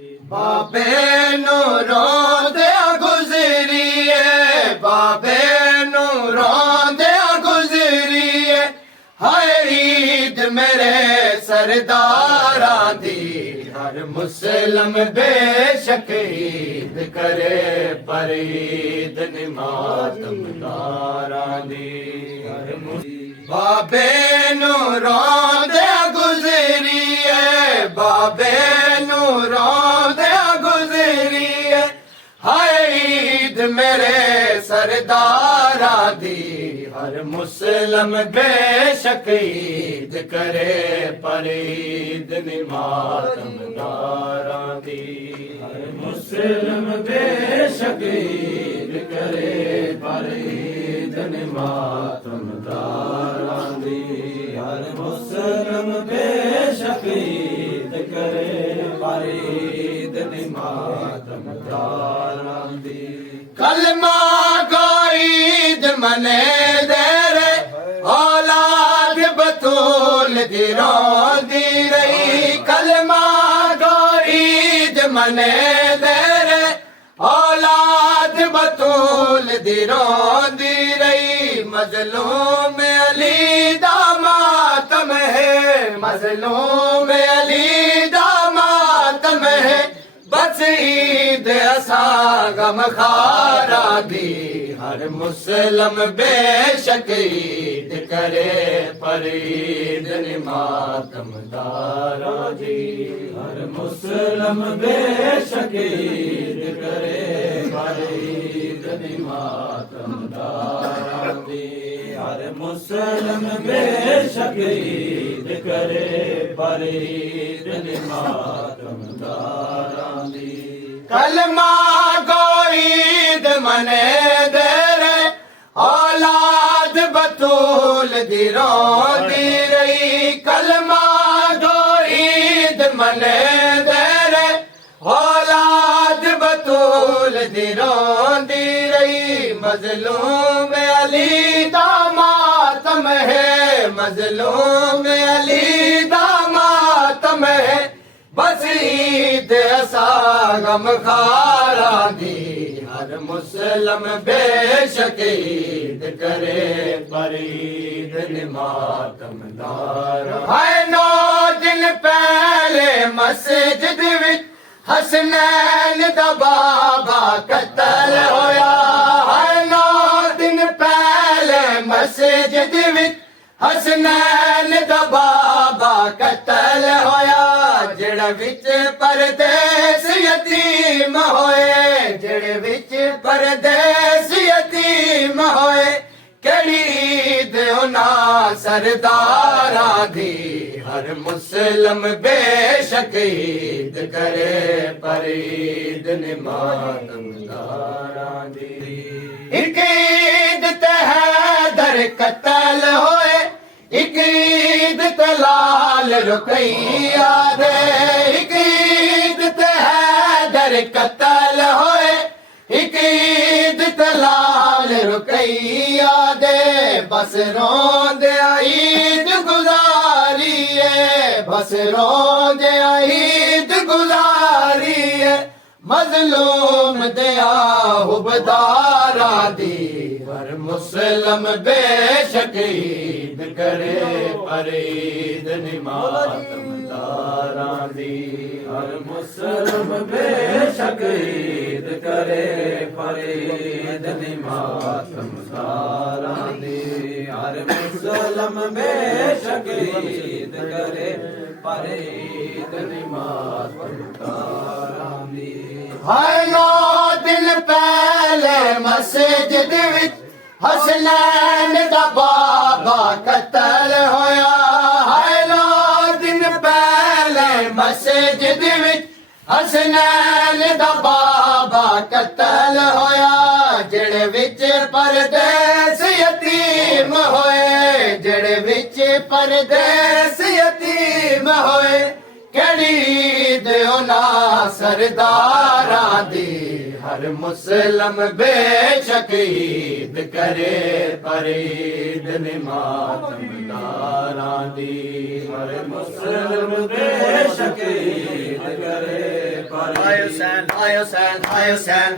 बाबे नूरों दे गुजरिए, बाबे नूरों दे गुजरिए, हाय ईद मेरे सरदारां दी। हर मुसलम बेशक ईद करे, पर ईद निमातमदारां दी। बाबे नूरों दे गुजरिए, बाबे नूरों दे गुजरिए, हाय ईद मेरे सरदारां दी। हर मुसलम बेशक ईद करे, पर ईद निमातमदारां दी। हर मुसलम बेशक ईद करे, पर ईद निमातमदारां दी। हर मुसलम बेशक ईद करे, पर ईद निमातमदारां दी। कलमा को ईद मने दे रे, औलाद बतूल दी रोंदी रही। कलमा को ईद मने दे रे, औलाद बतूल दी रोंदी रही। मजलूम अली दा मातम है, मजलूम अली दा मातम है, बस ईद असा गम खारा दी। हर मुसलम बेशक ईद करे, पर ईद निमातमदारां दी। हर मुसलम बेशक ईद करे, पर ईद निमातमदारां दी। हर मुसलम बेशक ईद करे, पर ईद निमातमदारां दी। कलमा को ईद मने दे रे, औलाद बतूल दी रोंदी रही। कलमा को ईद मने दे रे, औलाद बतूल दी रोंदी रही। मजलूम अली दा मातम है, मजलूम अली दा मातम है, बस ईद असा गम खारा दी। हर मुसलम बेशक ईद करे, पर ईद निमातमदारां। हाय 9 दिन पहले मस्जिद विच हसनैन दा बाबा कतल होया। हाय 9 दिन पहले मस्जिद विच हसनैन दा बाबा कतल होया। जेड़ा विच परदेस यतीम होए, जेड़े विच परदेस यतीम होए, केड़ी ईद उन्हां सरदारां दी। हर मुसलम बेशक ईद करे, पर ईद निमातमदारां दी। एक ईद ते हैदर कतल होए, एक ईद ते लाल रुकैया दे। एक ईद ते हैदर कतल होए, एक ईद ते लाल रुकैया दे। बस रोंदे ईद गुजारिए, बस रोंदे ईद गुजारिए, मजलूम दया हुबदारां दी। हर मुसलम बेशक ईद करे, पर ईद निमातमदारां दी। हर मुसलम बेशक ईद करे, पर ईद निमातमदारां दी। हर मुसलम बेशक ईद करे, पर ईद निमातमदारां दी। हाय 9 दिन पहले मस्जिद विच हसनैन दा बाबा कतल होया। हाय 9 दिन पहले मस्जिद विच हसनैन दा बाबा कतल होया। जेड़े विच परदेस यतीम होए, जेड़े विच परदेस यतीम होए, केड़ी ईद उन्हां सरदारां दी। हर मुस्लिम बेशक ईद करे पर ईद निमाज़दारां दी हर मुस्लिम बेशक ईद करे पर ईद। हाय हुसैन हाय हुसैन हाय हुसैन।